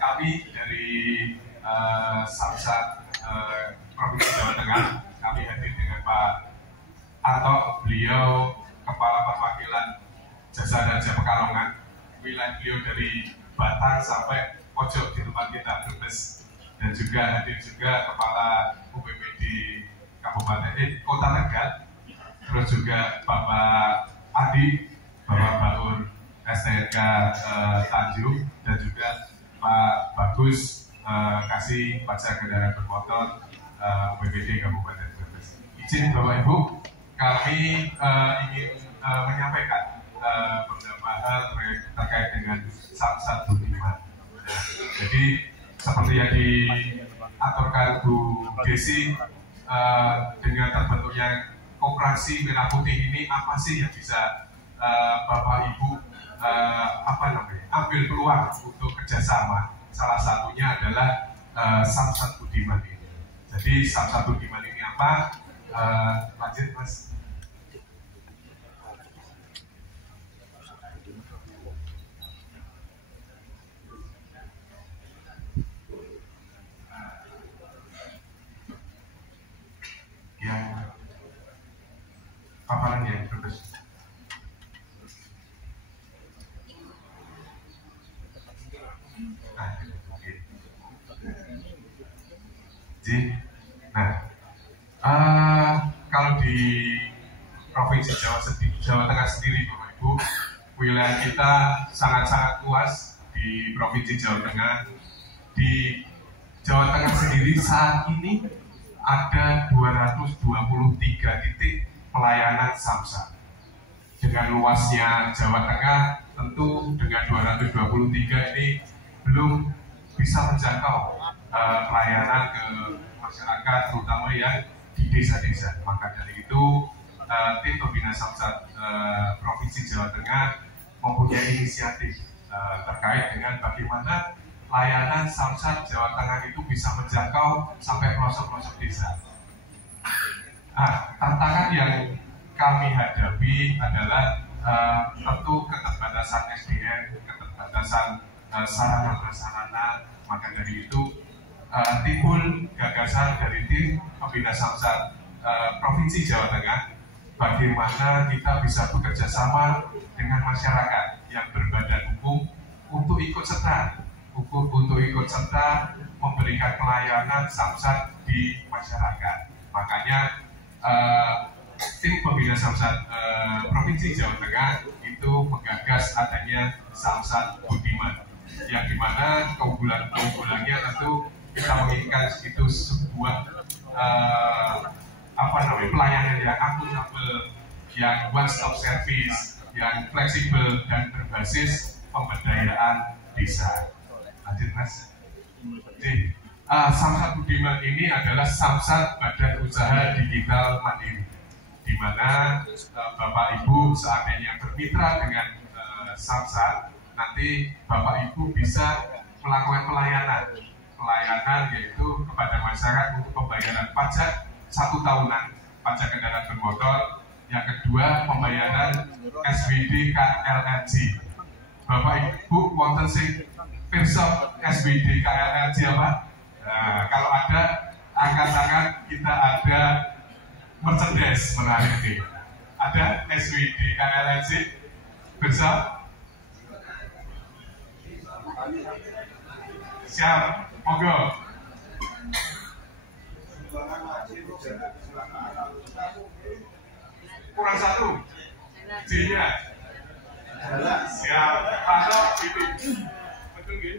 Kami dari Samsat Provinsi Jawa Tengah, kami hadir dengan Pak Atok, beliau Kepala Perwakilan Jasa Raja Pekalongan. Wilayah beliau dari Batang sampai pojok di tempat kita Brebes, dan juga hadir juga Kepala UPPD Kabupaten Kota Tegal, terus juga Bapak Adi, Bapak Baur STNK Tanjung, dan juga Pak Bagus Kasih Pajak Kendaraan Bermotor UPPD Kabupaten Brebes. Izin Bapak Ibu, kami ingin menyampaikan beberapa hal terkait dengan Samsat Budiman. Jadi seperti yang diaturkan Bu Desi, dengan terbentuknya Koperasi Merah Putih ini, apa sih yang bisa Bapak Ibu ambil peluang untuk kerjasama? Salah satunya adalah Samsat Budiman ini. Jadi Samsat Budiman ini apa? Lanjut Mas. Yang paparan yang terus. Kalau di Provinsi Jawa Tengah sendiri, Bapak Ibu, wilayah kita sangat-sangat luas di Provinsi Jawa Tengah. Di Jawa Tengah sendiri saat ini ada 223 titik pelayanan Samsat. Dengan luasnya Jawa Tengah, tentu dengan 223 ini belum bisa menjangkau pelayanan ke masyarakat, terutama yang di desa-desa. Maka dari itu, tim pembina Samsat Provinsi Jawa Tengah mempunyai inisiatif terkait dengan bagaimana layanan Samsat Jawa Tengah itu bisa menjangkau sampai pelosok-pelosok desa. Tantangan yang kami hadapi adalah tentu keterbatasan SDM, keterbatasan sarana prasarana. Maka dari itu timbul gagasan dari tim pembina Samsat Provinsi Jawa Tengah, bagaimana kita bisa bekerja sama dengan masyarakat yang berbadan hukum untuk ikut serta memberikan pelayanan Samsat di masyarakat. Makanya tim pembina Samsat Provinsi Jawa Tengah itu menggagas adanya Samsat Budiman, yang dimana keunggulannya tentu kita menginginkan itu sebuah pelayanan yang akuntabel, yang one stop service, yang fleksibel dan berbasis pemberdayaan desa. Lanjut Mas. Jadi, Samsat Budiman ini adalah Samsat Badan Usaha Digital Mandiri, di mana Bapak Ibu seandainya bermitra dengan Samsat, nanti Bapak Ibu bisa melakukan pelayanan yaitu kepada masyarakat untuk pembayaran pajak 1 tahunan, pajak kendaraan bermotor. Yang kedua, pembayaran SBD KLNG. Bapak Ibu wonten sing pirsa SBD KLNG apa? Nah, kalau ada, angkat tangan. Kita ada merchandise menarik nih. Ada SBD KLNG pirsa? Siap, monggo. Kurang 1. J-nya. Siap. Atau ini. Betul nggih?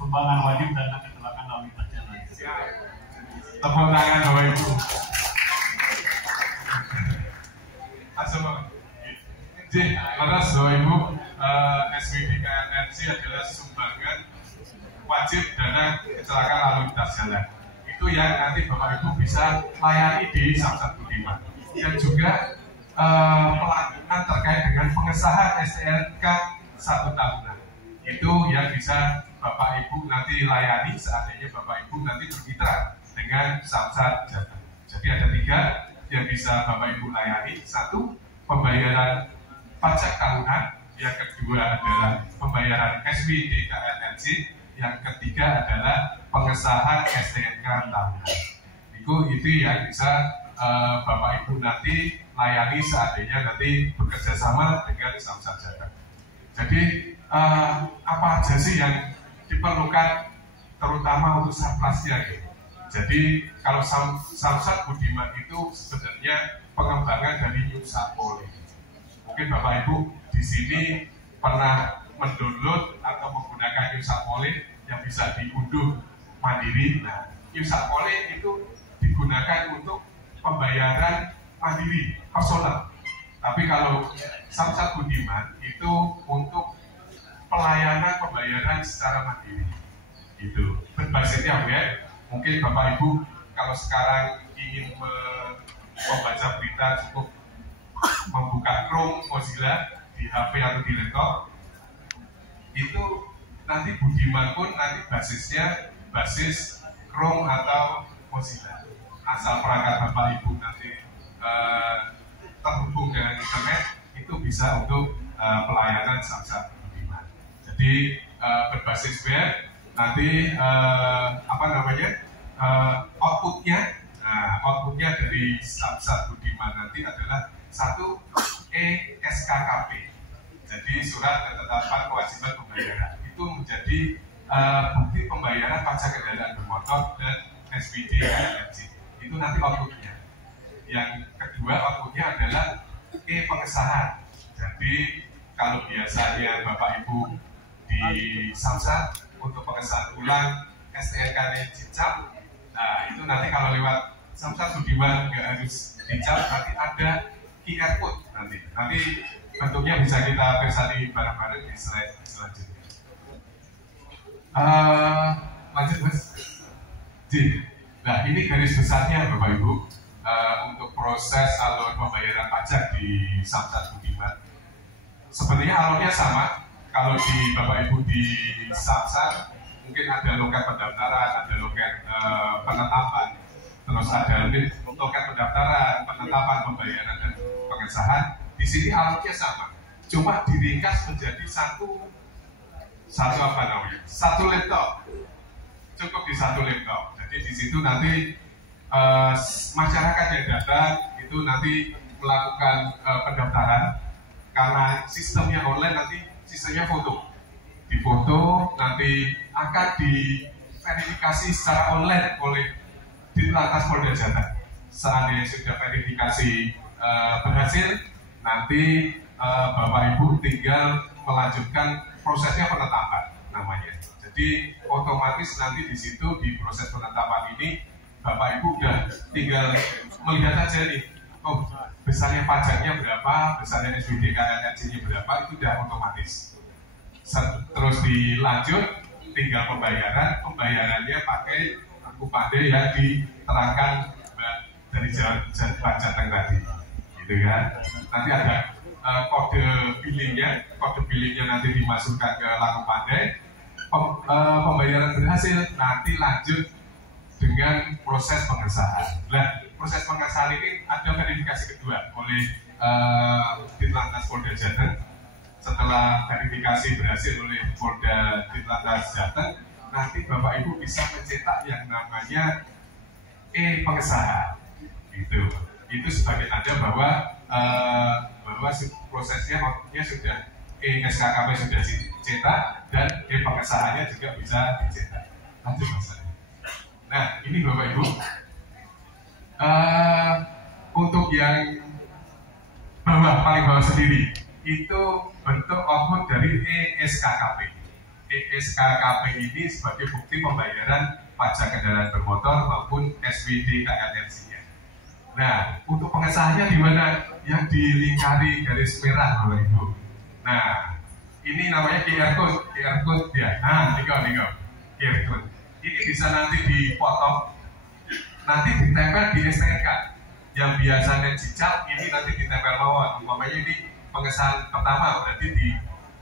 Sumbangan wajib dana kecelakaan lalu lintas jalan. Siap. Tepuk tangan Bapak Ibu. Asal J, terus Bapak Ibu, SBD KLNG adalah sumbangan wajib dana kecelakaan lalu lintas jalan. Itu yang nanti Bapak Ibu bisa layani di Samsat Budiman. Dan juga pelaksanaan terkait dengan pengesahan STNK 1 tahunan. Itu yang bisa Bapak Ibu nanti layani seandainya Bapak Ibu nanti bermitra dengan Samsat Jateng. Jadi ada 3 yang bisa Bapak Ibu layani. 1, pembayaran pajak tahunan. yang kedua adalah pembayaran SWD KNRJ, yang ketiga adalah pengesahan STNK tahunan. Itu yang bisa Bapak Ibu nanti layani seandainya nanti bekerja sama dengan Samsat Jateng. Jadi apa aja sih yang diperlukan terutama untuk Sarplasnya gitu. Jadi kalau Samsat Budiman itu sebenarnya pengembangan dari New Sapoli. Mungkin Bapak Ibu di sini pernah mendownload atau menggunakan New Sapoli yang bisa diunduh mandiri. Nah, New Sapoli itu digunakan untuk pembayaran mandiri personal. Tapi kalau Samsat Budiman itu untuk pelayanan pembayaran secara mandiri. Itu berbasisnya web. Mungkin Bapak Ibu kalau sekarang ingin membaca berita cukup membuka Chrome Mozilla di HP atau di laptop. Itu nanti Budiman pun nanti basisnya basis Chrome atau Mozilla. Asal perangkat Bapak Ibu nanti terhubung dengan internet, itu bisa untuk pelayanan Samsat Budiman. Jadi berbasis web, nanti outputnya dari Samsat Budiman nanti adalah satu SKKP. Jadi surat ketetapan kewajiban pembayaran. Itu menjadi bukti pembayaran pajak kendaraan bermotor dan SWD KNRJ. Itu nanti outputnya. Yang kedua outputnya adalah pengesahan. Jadi kalau biasanya Bapak Ibu di Samsat untuk pengesahan ulang STNK dicap, nah itu nanti kalau lewat Samsat Budiman nggak harus dicap, nanti ada QR code nanti bentuknya bisa kita persani bareng-bareng di slide selanjutnya. Lanjut Mas. Nah ini garis besarnya Bapak Ibu untuk proses alur pembayaran pajak di Samsat Budiman. Sebenarnya alurnya sama. Kalau di Bapak Ibu di Samsat mungkin ada loket pendaftaran, ada loket penetapan, terus ada loket pendaftaran, penetapan, pembayaran dan pengesahan. Di sini alurnya sama, cuma diringkas menjadi satu laptop. Cukup di satu laptop. Jadi di situ nanti masyarakat yang datang itu nanti melakukan pendaftaran karena sistemnya online, nanti sistemnya foto. Difoto nanti akan diverifikasi secara online oleh Ditlantas Polda Jateng. Seandainya sudah verifikasi berhasil, nanti Bapak Ibu tinggal melanjutkan prosesnya penetapan namanya. Jadi otomatis nanti di situ di proses penetapan ini Bapak Ibu udah tinggal melihat aja nih, oh besarnya pajaknya berapa, besarnya SWD KNRJ-nya berapa, itu udah otomatis. Terus dilanjut, tinggal pembayarannya pakai kartu pandai yang diterangkan dari Jawa Jateng tadi, gitu kan? Nanti ada kode billingnya nanti dimasukkan ke kartu pandai. Pembayaran berhasil, nanti lanjut dengan proses pengesahan. Nah, proses pengesahan ini ada verifikasi kedua oleh Ditlantas Polda Jateng. Setelah verifikasi berhasil oleh Polda Ditlantas Jateng, nanti Bapak Ibu bisa mencetak yang namanya pengesahan. Itu sebagai tanda bahwa prosesnya sudah SKKP sudah dicetak dan pengesahannya juga bisa dicetak. Lanjut Mas. Nah, ini Bapak Ibu, untuk yang paling bawah sendiri itu bentuk output dari SKKP. SKKP ini sebagai bukti pembayaran pajak kendaraan bermotor maupun SWD KNRJ-nya. Nah, untuk pengesahannya di mana? Yang dilingkari garis merah Bapak Ibu. Nah, ini namanya QR code ya. Nah, QR code. Ini bisa nanti dipotong, nanti ditempel di STNK. Yang biasanya dicap, ini nanti ditempel bawah. Umpamanya ini pengesahan pertama, berarti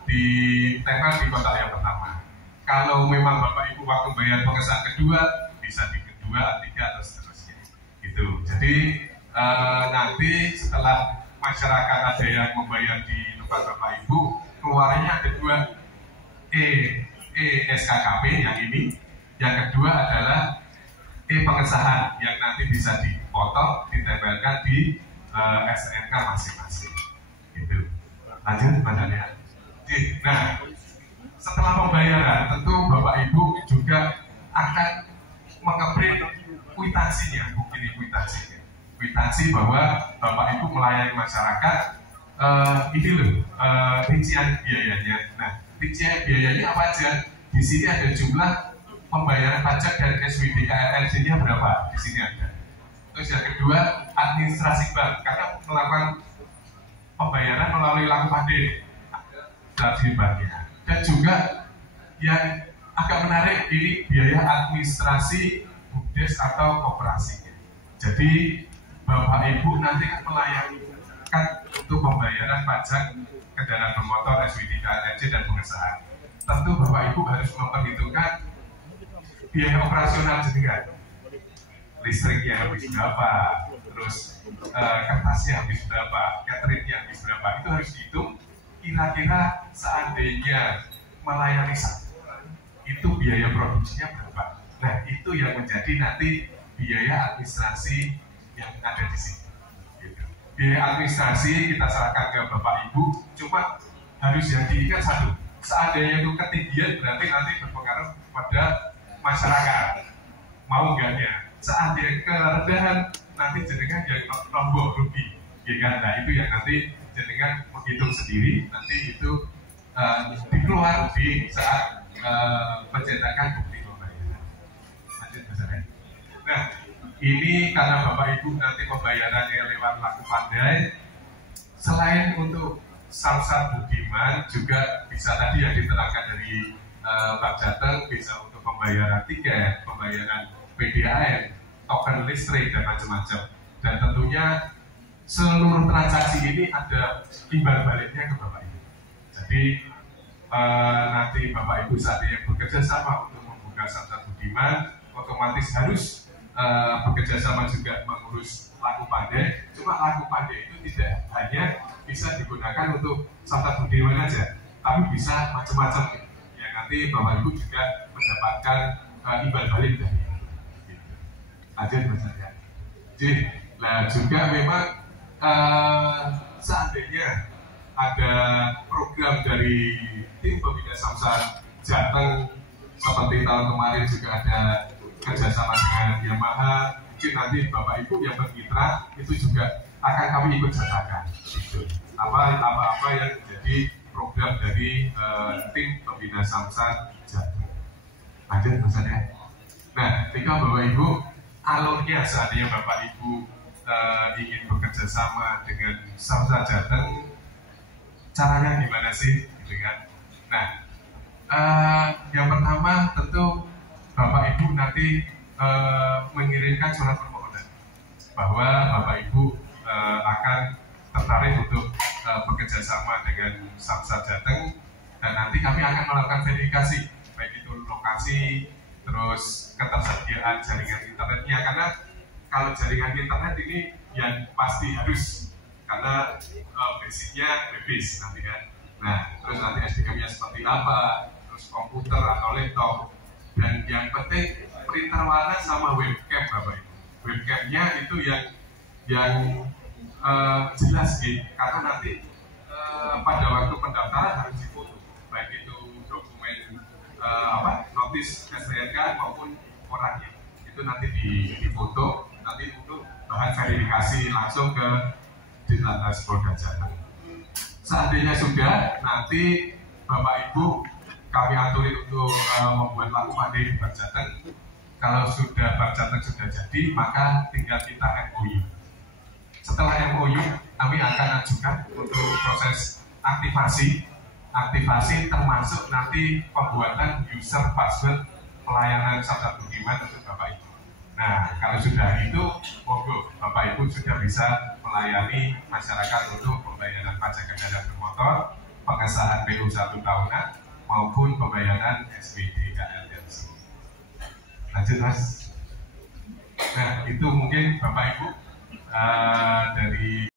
ditempel di kotak yang pertama. Kalau memang Bapak Ibu waktu bayar pengesahan kedua, bisa di kedua, tiga, atau seterusnya. Gitu. Jadi nanti setelah masyarakat ada yang membayar di buat Bapak Ibu, keluarnya ada dua, SKKP yang ini, yang kedua adalah pengesahan yang nanti bisa dipotong, ditempelkan di SNK masing-masing. Gitu. Lanjut badannya. Nah, setelah pembayaran, tentu Bapak Ibu juga akan mengeprint kwitansinya, bukti kwitansinya. Kwitansi bahwa Bapak Ibu melayani masyarakat, ini loh, rincian biayanya. Nah, rincian biayanya apa aja? Di sini ada jumlah pembayaran pajak dan SWD KLC-nya berapa? Di sini ada. Terus yang kedua, administrasi bank, karena melakukan pembayaran melalui laku pandai dari banknya. Dan juga yang agak menarik, ini biaya administrasi BUMDes atau koperasinya. Jadi Bapak Ibu nanti akan melayani untuk pembayaran pajak kendaraan bermotor, SWD KLC dan pengesahan. Tentu Bapak Ibu harus memperhitungkan biaya operasional jenengan, listriknya habis berapa, terus kertasnya habis berapa, cateringnya habis berapa, itu harus dihitung. Kira-kira seandainya melayani satu, itu biaya produksinya berapa. Nah, itu yang menjadi nanti biaya administrasi yang ada di sini. Gitu. Biaya administrasi kita serahkan ke Bapak Ibu, cuma harus yang diingat satu, seandainya itu ketinggian berarti nanti berpengaruh pada masyarakat, mau enggaknya. Seandainya kerendahan, nanti jenengan yang nombok rugi, ya kan? Nah, itu yang nanti jenengan menghitung sendiri, nanti itu dikeluar di saat pencetakan bukti pembayaran. Lanjut, misalnya. Nah, ini karena Bapak Ibu nanti pembayarannya lewat laku pandai, selain untuk Samsat Budiman, juga bisa tadi yang diterangkan dari Pak Jateng, bisa untuk pembayaran tiket, pembayaran PDAM, token listrik, dan macam-macam. Dan tentunya seluruh transaksi ini ada timbal baliknya ke Bapak Ibu. Jadi nanti Bapak Ibu saat yang bekerja sama untuk membuka Samsat Budiman, otomatis harus bekerja sama juga mengurus laku pandai. Cuma laku pandai itu tidak hanya bisa digunakan untuk Samsat Budiman aja, tapi bisa macam-macam. Ya, nanti Bapak Ibu juga mendapatkan imbal balik dari itu. Lanjut misalnya. Jadi, nah juga memang seandainya ada program dari tim pembina Samsat Jateng, seperti tahun kemarin juga ada kerjasama dengan Yamaha, mungkin nanti Bapak Ibu yang bermitra itu juga akan kami ikut sertakan. Gitu. Apa yang menjadi program dari tim pembina Samsat Jateng. Lanjut misalnya. Nah, ketika Bapak Ibu alurnya seandainya Bapak Ibu ingin bekerja sama dengan Samsat Jateng, caranya gimana sih? Gitu kan? Nah, yang pertama tentu Bapak Ibu nanti mengirimkan surat permohonan bahwa Bapak Ibu akan tertarik untuk bekerja sama dengan Samsat Jateng, dan nanti kami akan melakukan verifikasi baik itu lokasi, terus ketersediaan jaringan internetnya, karena kalau jaringan internet ini yang pasti harus, karena basicnya web-based nanti kan. Nah, terus nanti SDM-nya seperti apa, terus komputer atau laptop, dan yang penting printer warna sama webcam Bapak Ibu. Webcamnya itu yang jelas gitu, karena nanti pada waktu pendaftaran harus difoto, baik itu dokumen notis STNK maupun orangnya, itu nanti difoto, nanti untuk bahan verifikasi langsung ke Ditlantas Polda Jateng. Seandainya sudah, nanti Bapak Ibu kami aturin untuk membuat laku pandai di Bank Jateng. Kalau sudah Bank Jateng sudah jadi, maka tinggal kita MOU. Setelah MOU, kami akan ajukan untuk proses aktivasi termasuk nanti pembuatan user password pelayanan Samsat Budiman untuk Bapak Ibu. Nah, kalau sudah itu, monggo Bapak Ibu sudah bisa melayani masyarakat untuk pembayaran pajak kendaraan bermotor, pengesahan PU 1 tahunan, maupun pembayaran SPD KLC. Lanjut Mas. Nah, itu mungkin Bapak Ibu dari